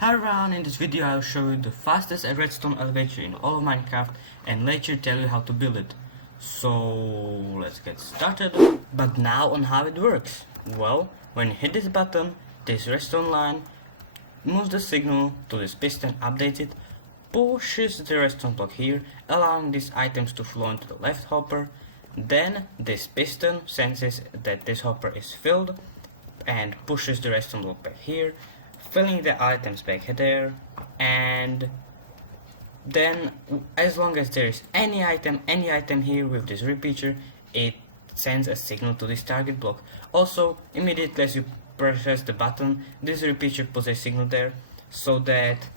Hi everyone, in this video I'll show you the fastest redstone elevator in all of Minecraft and later tell you how to build it. So let's get started. But now on how it works. Well, when you hit this button, this redstone line moves the signal to this piston, updates it, pushes the redstone block here, allowing these items to flow into the left hopper. Then this piston senses that this hopper is filled and pushes the redstone block back here, filling the items back there, and then as long as there is any item here with this repeater, it sends a signal to this target block. Also, immediately as you press the button, this repeater puts a signal there, so that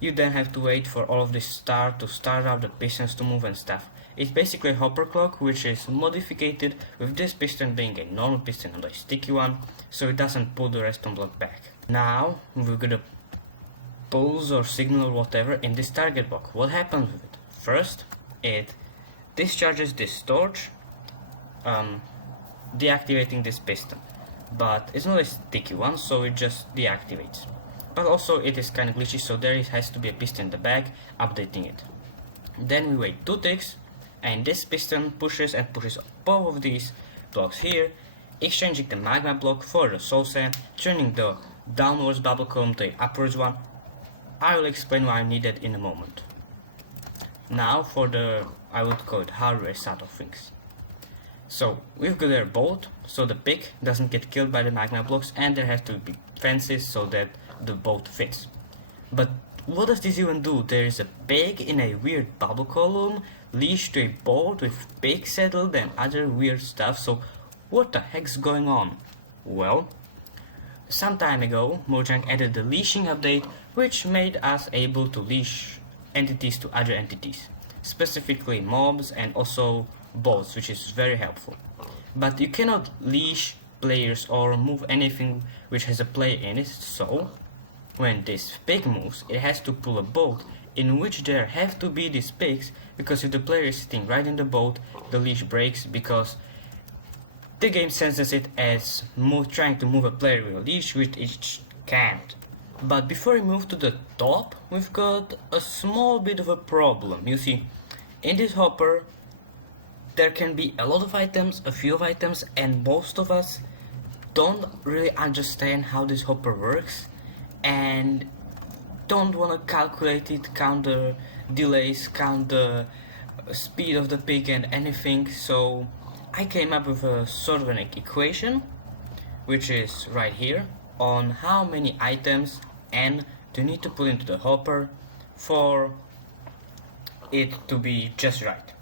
you then have to wait for all of this to start up the pistons to move and stuff. It's basically a hopper clock, which is modified with this piston being a normal piston and a sticky one, so it doesn't pull the redstone block back. Now we're gonna pulse or signal or whatever in this target block. What happens with it? First, it discharges this torch, deactivating this piston, but it's not a sticky one, so it just deactivates. But also it is kind of glitchy, so there has to be a piston in the back updating it. Then we wait 2 ticks, and this piston pushes both of these blocks here, exchanging the magma block for the soul sand, turning the downwards bubble column to the upwards one. I will explain why I need that in a moment. Now for the, I would call it hardware side of things. So we've got our boat, so the pig doesn't get killed by the magma blocks, and there have to be fences so that the boat fits. But what does this even do? There is a pig in a weird bubble column leashed to a boat with pig saddled and other weird stuff, so what the heck's going on? Well, some time ago Mojang added the leashing update, which made us able to leash entities to other entities, specifically mobs and also boats, which is very helpful. But you cannot leash players or move anything which has a player in it, so when this pig moves, it has to pull a boat in which there have to be these pigs, because if the player is sitting right in the boat, the leash breaks because the game senses it as trying to move a player with a leash, which it can't. But before we move to the top, we've got a small bit of a problem. You see, in this hopper there can be a lot of items, a few of items, and most of us don't really understand how this hopper works and don't want to calculate it, count the delays, count the speed of the pig and anything. So I came up with a sort of an equation, which is right here, on how many items N do you need to put into the hopper for it to be just right.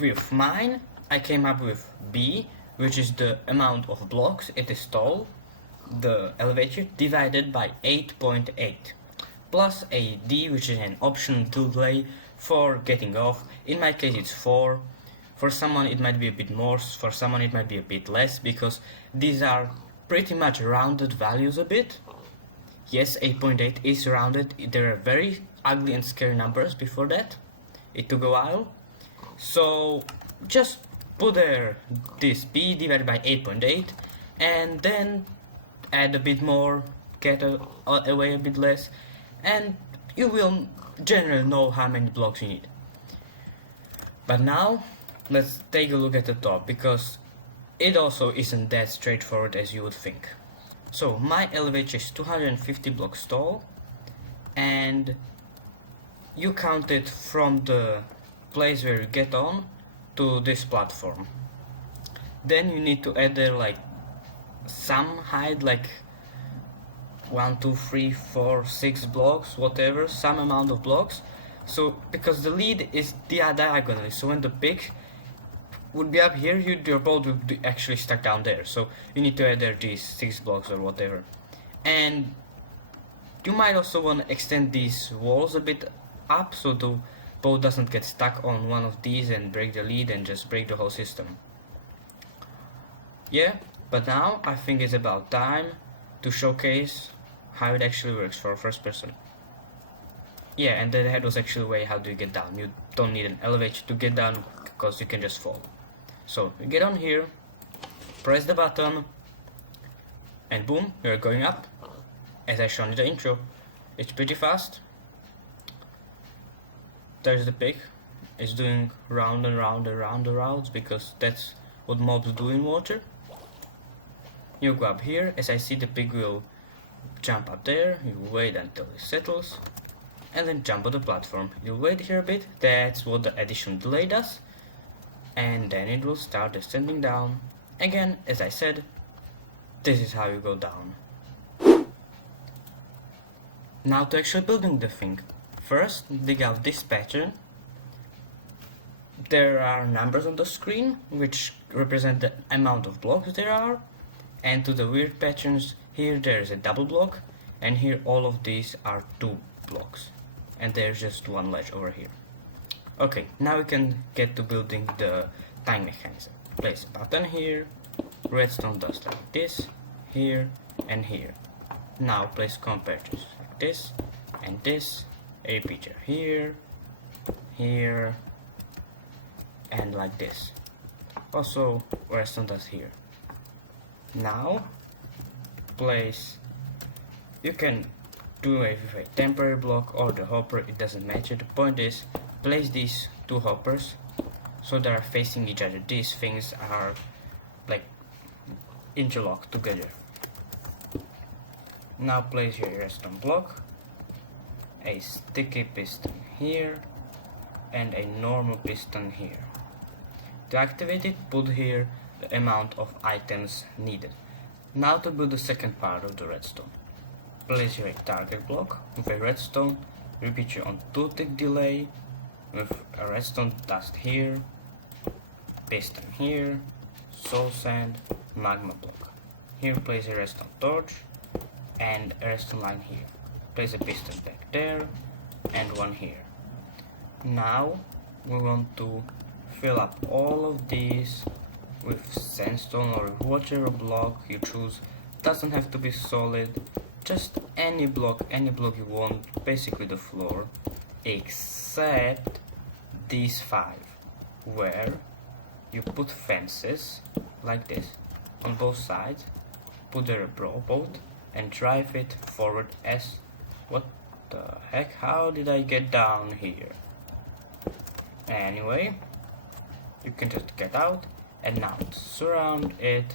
With mine, I came up with B, which is the amount of blocks it is tall, the elevator, divided by 8.8, plus a D, which is an optional delay for getting off. In my case it's 4. For someone it might be a bit more, for someone it might be a bit less, because these are pretty much rounded values a bit. Yes, 8.8 is rounded. There are very ugly and scary numbers before that. It took a while. So just put there this B divided by 8.8 and then add a bit more, get away a bit less, and you will generally know how many blocks you need. But now let's take a look at the top, because it also isn't that straightforward as you would think. So my elevator is 250 blocks tall, and you count it from the place where you get on to this platform. Then you need to add there like some height, like 1, 2, 3, 4, 6 blocks, whatever, some amount of blocks. So because the lead is diagonally, so when the pig would be up here, your boat would be actually stuck down there, so you need to add there these 6 blocks or whatever. And you might also want to extend these walls a bit up so the boat doesn't get stuck on one of these and break the lead and just break the whole system. Yeah, but now I think it's about time to showcase how it actually works for a first person. Yeah, and that was actually way how do you get down. You don't need an elevator to get down, because you can just fall. So you get on here, press the button, and boom, you're going up, as I shown in the intro. It's pretty fast. There's the pig. It's doing round and round and round and rounds because that's what mobs do in water. You go up here. As I see, the pig will jump up there. You wait until it settles and then jump on the platform. You wait here a bit. That's what the additional delay does, and then it will start descending down. Again, as I said, this is how you go down. Now to actually building the thing. First, dig out this pattern. There are numbers on the screen which represent the amount of blocks there are, and to the weird patterns, here there is a double block, and here all of these are 2 blocks, and there's just 1 ledge over here. Okay, now we can get to building the time mechanism. Place a button here, redstone does like this, here and here. Now place comparators like this and this, a repeater here, here, and like this. Also redstone does here. Now place, you can do it with a temporary block or the hopper, it doesn't matter. The point is, place these 2 hoppers so they are facing each other. These things are like interlocked together. Now place your redstone block, a sticky piston here, and a normal piston here. To activate it, put here the amount of items needed. Now to build the second part of the redstone. Place your target block with a redstone, repeat your on 2-tick delay, with a redstone dust here, piston here, soul sand, magma block. Here place a redstone torch and a redstone line here. Place a piston back there and 1 here. Now we want to fill up all of these with sandstone or whatever block you choose. Doesn't have to be solid, just any block you want, basically the floor, except these 5, where you put fences like this on both sides, put there a rowboat and drive it forward as, what the heck, how did I get down here? Anyway, you can just get out and now surround it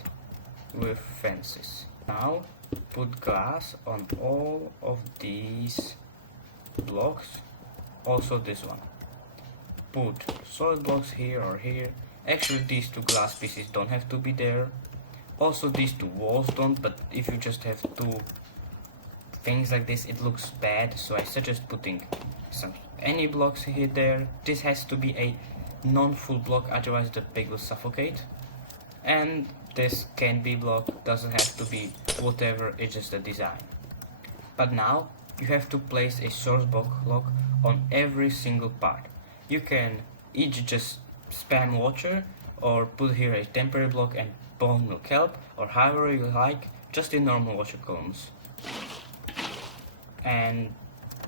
with fences. Now put glass on all of these blocks, also this one. Put solid blocks here or here. Actually these 2 glass pieces don't have to be there. Also these 2 walls don't, but if you just have 2 things like this it looks bad, so I suggest putting any blocks here there. This has to be a non-full block, otherwise the pig will suffocate. And this can be block, doesn't have to be whatever, it's just a design. But now you have to place a source block on every single part. You can either just spam water or put here a temporary block and bone milk help, or however you like, just in normal water columns. And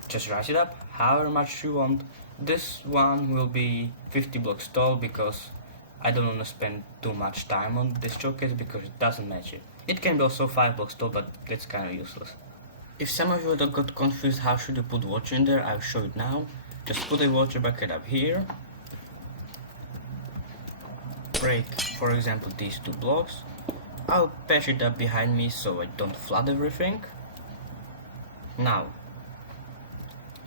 just rise it up however much you want. This one will be 50 blocks tall because I don't want to spend too much time on this showcase because it doesn't match it. It can be also 5 blocks tall, but it's kind of useless. If some of you got confused how should you put water in there, I'll show it now. Just put a water bucket up here. Break, for example, these 2 blocks. I'll patch it up behind me so I don't flood everything. Now,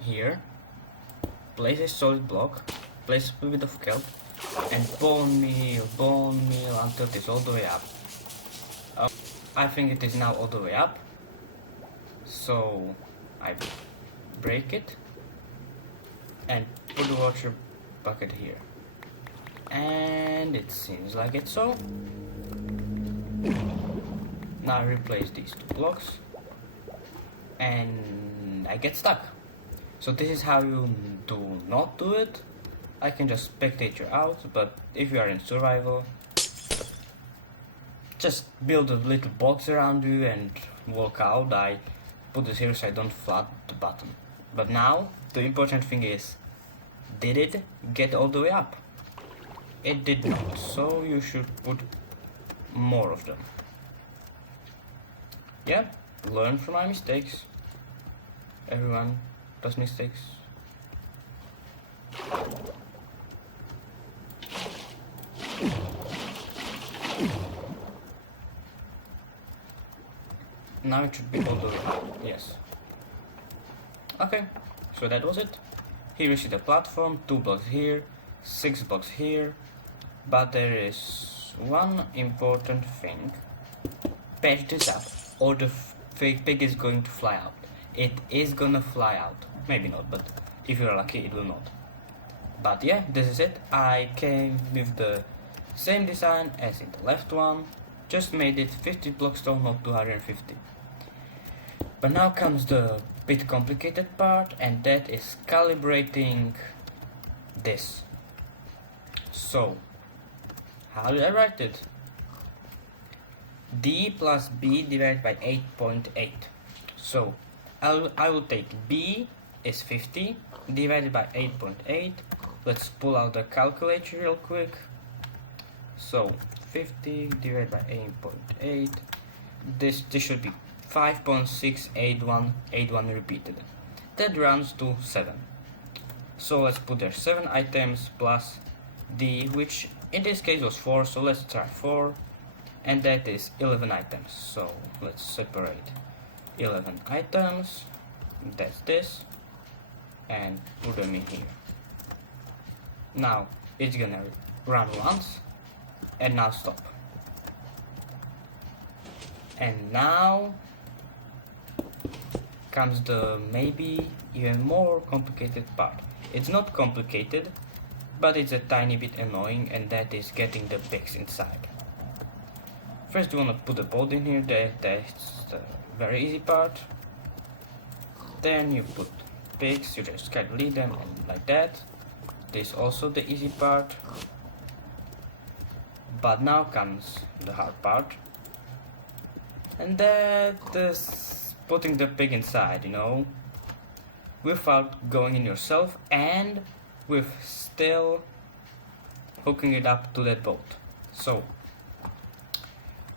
here, place a solid block, place a bit of kelp, and bone meal until it is all the way up. I think it is now all the way up, so I break it and put the water bucket here, and it seems like it's so. Now I replace these 2 blocks and I get stuck. So this is how you do not do it. I can just spectate you out, but if you are in survival, just build a little box around you and walk out. I put this here so I don't flood the bottom. But now, the important thing is, did it get all the way up? It did not, so you should put more of them. Yeah, learn from my mistakes. Everyone does mistakes. Now it should be all the way. Yes. Okay, so that was it. Here you see the platform, 2 blocks here, 6 blocks here, but there is one important thing. Patch this up, or the fake pig is going to fly out. It is gonna fly out. Maybe not, but if you're lucky, it will not. But yeah, this is it. I came with the same design as in the left one, just made it 50 blocks tall, not 250. But now comes the bit complicated part, and that is calibrating this. So, how do I write it? D plus B divided by 8.8. So, I will take B is 50 divided by 8.8. Let's pull out the calculator real quick. So, 50 divided by 8.8. This should be 5.68181 repeated. That rounds to 7. So let's put there 7 items plus D, which in this case was 4, so let's try 4, and that is 11 items. So let's separate 11 items, that's this, and put them in here. Now it's gonna run once, and now stop. And now comes the maybe even more complicated part. It's not complicated, but it's a tiny bit annoying, and that is getting the pigs inside. First you wanna put the bolt in here, that's the very easy part. Then you put pigs, you just kind of lead them and like that. This is also the easy part. But now comes the hard part. And that is putting the pig inside, you know, without going in yourself and with still hooking it up to that bolt. So,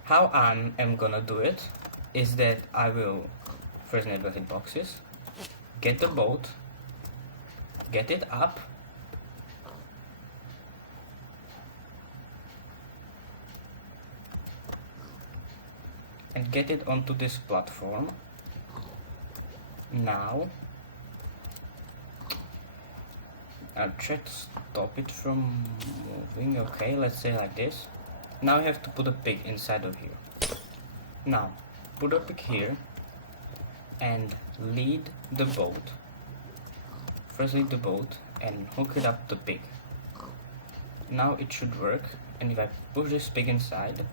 how I am gonna do it is that I will first enable hitboxes, get the bolt, get it up, and get it onto this platform. Now I'll try to stop it from moving. Okay, let's say like this. Now I have to put a pig inside of here. Now put a pig here and lead the boat. First lead the boat and hook it up the pig. Now it should work, and if I push this pig inside,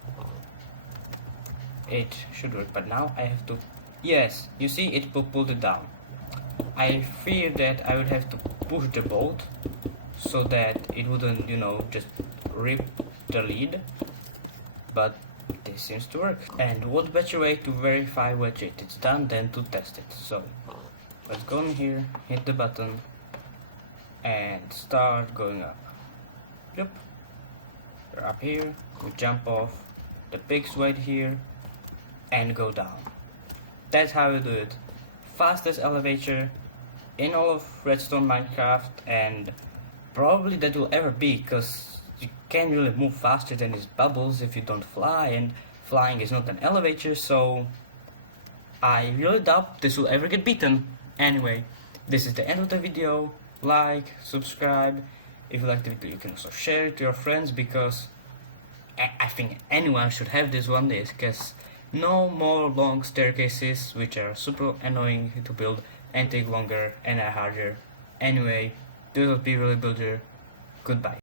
it should work. But now I have to, yes, you see, it pulled it down. I fear that I would have to push the bolt so that it wouldn't, you know, just rip the lead, but this seems to work. And what better way to verify whether it's done than to test it? So let's go in here, hit the button, and start going up. Yep, we're up here, we jump off, the pigs wait here, and go down. That's how you do it. Fastest elevator in all of Redstone Minecraft, and probably that will ever be, because you can't really move faster than these bubbles if you don't fly, and flying is not an elevator, so I really doubt this will ever get beaten. Anyway, this is the end of the video. Like, subscribe. If you like the video, you can also share it to your friends, because I think anyone should have this one day, because no more long staircases, which are super annoying to build and take longer and are harder. Anyway, this was Be Really Builder. Goodbye.